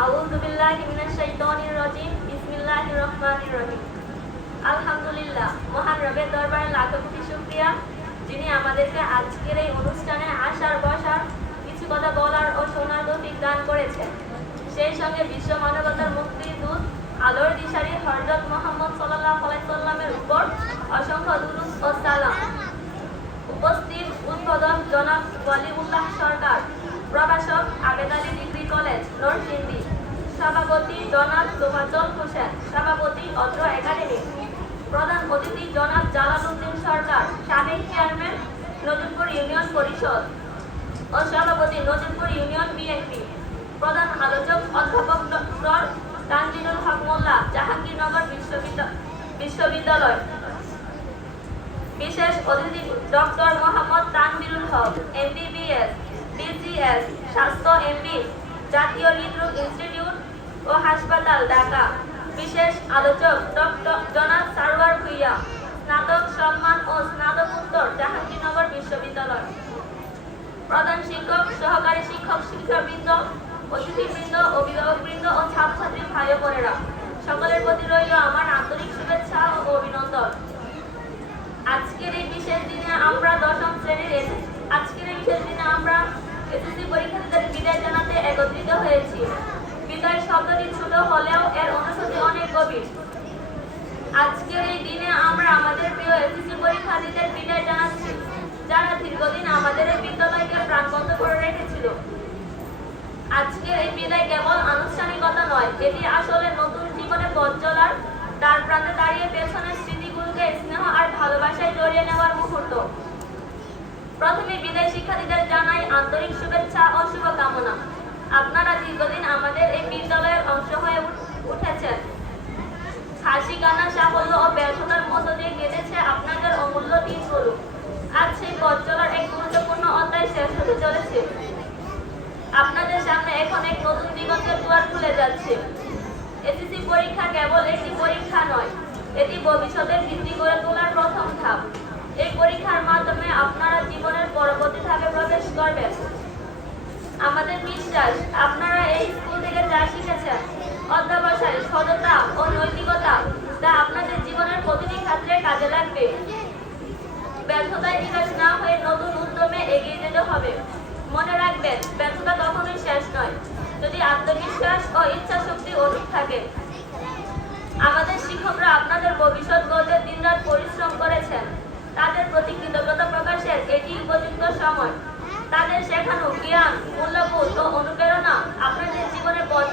আউযু বিল্লাহি মিনাশ শাইতানির রাজিম, বিসমিল্লাহির রহমানির রহিম। আলহামদুলিল্লাহ, মহান রবের দরবারে লাখো কোটি শুকরিয়া, যিনি আমাদেরকে আজকের এই অনুষ্ঠানে আসার বসার কিছু কথা বলার ও শোনার তৌফিক দান করেছেন। সেই সঙ্গে বিশ্ব মানবতার মুক্তির দূত, আলোর দিশারি হযরত মুহাম্মদ সাল্লাল্লাহু আলাইহি সাল্লামের উপর অসংখ্য দুরূদ ও সালাম। উপস্থিত উদ্বোধক জনাব ওয়ালিউল্লাহ সরকার, প্রভাষক আবেদ আলী কলেজ নরসিংদী সভাপতি জনাব তোফাজল হোসেন সভাপতি অত্র একাডেমি। প্রধান অতিথি জনাব জালালউদ্দিন সরকার সাবেক চেয়ারম্যান নজরপুর ইউনিয়ন পরিষদ ও সভাপতি নজরপুর ইউনিয়ন বিএনপি। প্রধান আলোচক অধ্যাপক ডক্টর তানজিনুল হক মোল্লা, জাহাঙ্গীরনগর বিশ্ববিদ্যা- বিশ্ববিদ্যালয়। বিশেষ অতিথি doctor Mohammad Tanvirul Haque, MBBS, BCS, স্বাস্থ্য এমবি জাতীয় হৃদরোগ ইনস্টিটিউট ও হাসপাতাল, ঢাকা। বিশেষ আলোচক ডক্টর জনাব সারওয়ার ভুইয়া, স্নাতক সম্মান ও স্নাতকোত্তর জাহাঙ্গীরনগর বিশ্ববিদ্যালয়। প্রধান শিক্ষক, সহকারী শিক্ষক, শিক্ষাবৃন্দ, অতিথিবৃন্দ, অভিভাবকবৃন্দ ও ছাত্রছাত্রী ভাই বোনেরা, সকলের প্রতি রইল আমার আন্তরিক শুভেচ্ছা ও অভিনন্দন। আজকের এই বিশেষ দিনে আমরা দশম শ্রেণির এস- আজকের এই বিশেষ দিনে আমরা এসএসসি পরীক্ষার্থীদের বিদায় জানাতে একত্রিত হয়েছি। বিদায় শব্দটি ছোট হলেও এর অনুভূতি অনেক গভীর। আজকের এই দিনে আমরা আমাদের প্রিয় এসএসসি পরীক্ষার্থীদের বিদায় জানাচ্ছি, যারা দীর্ঘদিন আমাদের এই বিদ্যালয়কে প্রাণবন্ত করে রেখেছিল। আজকের এই বিদায় কেবল আনুষ্ঠানিকতা নয়, এটি আসলে নতুন জীবনে পথ চলার, তার প্রান্তে দাঁড়িয়ে পেছনের স্মৃতিগুলোকে স্নেহ আর ভালোবাসায় জড়িয়ে নেওয়ার মুহূর্ত প্রথমে বিদায় শিক্ষার্থীদের জানাই আন্তরিক শুভেচ্ছা ও শুভকামনা আপনারা দীর্ঘদিন আমাদের এই বিদ্যালয়ের অংশ হয়ে উঠ- উঠেছেন হাসি কান্না ও ব্যর্থতার মধ্য দিয়ে কেটেছে আপনাদের অমূল্য দিনগুলো। আজ সেই পথ চলার এক গুরুত্বপূর্ণ অধ্যায় শেষ হতে চলেছে। আপনাদের সামনে এখন এক নতুন দিগন্তের দুয়ার খুলে যাচ্ছে। এসএসসি পরীক্ষা কেবল একটি পরীক্ষা নয়, এটি ভবিষ্যতের ভিত্তি গড়ে তোলার প্রথম ধাপ। এই পরীক্ষার মাধ্যমে আপনারা জীবনের পরবর্তী ধাপে প্রবেশ করবেন। আমাদের বিশ্বাস, আপনারা এই স্কুল থেকে যা শিখেছেন, অধ্যাবসায় সততা ব্যর্থতায় নিরাশ না হয়ে নতুন উদ্যমে এগিয়ে যেতে হবে। মনে রাখবেন, ব্যর্থতা কখনোই শেষ নয়। যদি আত্মবিশ্বাস ও ইচ্ছা শক্তি অধিক থাকে, আমাদের শিক্ষকরা আপনাদের ভবিষ্যৎ গড়তে দিনরাত পরিশ্রম করেছেন। তাদের প্রতি কৃতজ্ঞতা প্রকাশের এটি উপযুক্ত সময়। তাদের শেখানো জ্ঞান, মূল্যবোধ ও অনুপ্রেরণা আপনাদের জীবনে পথ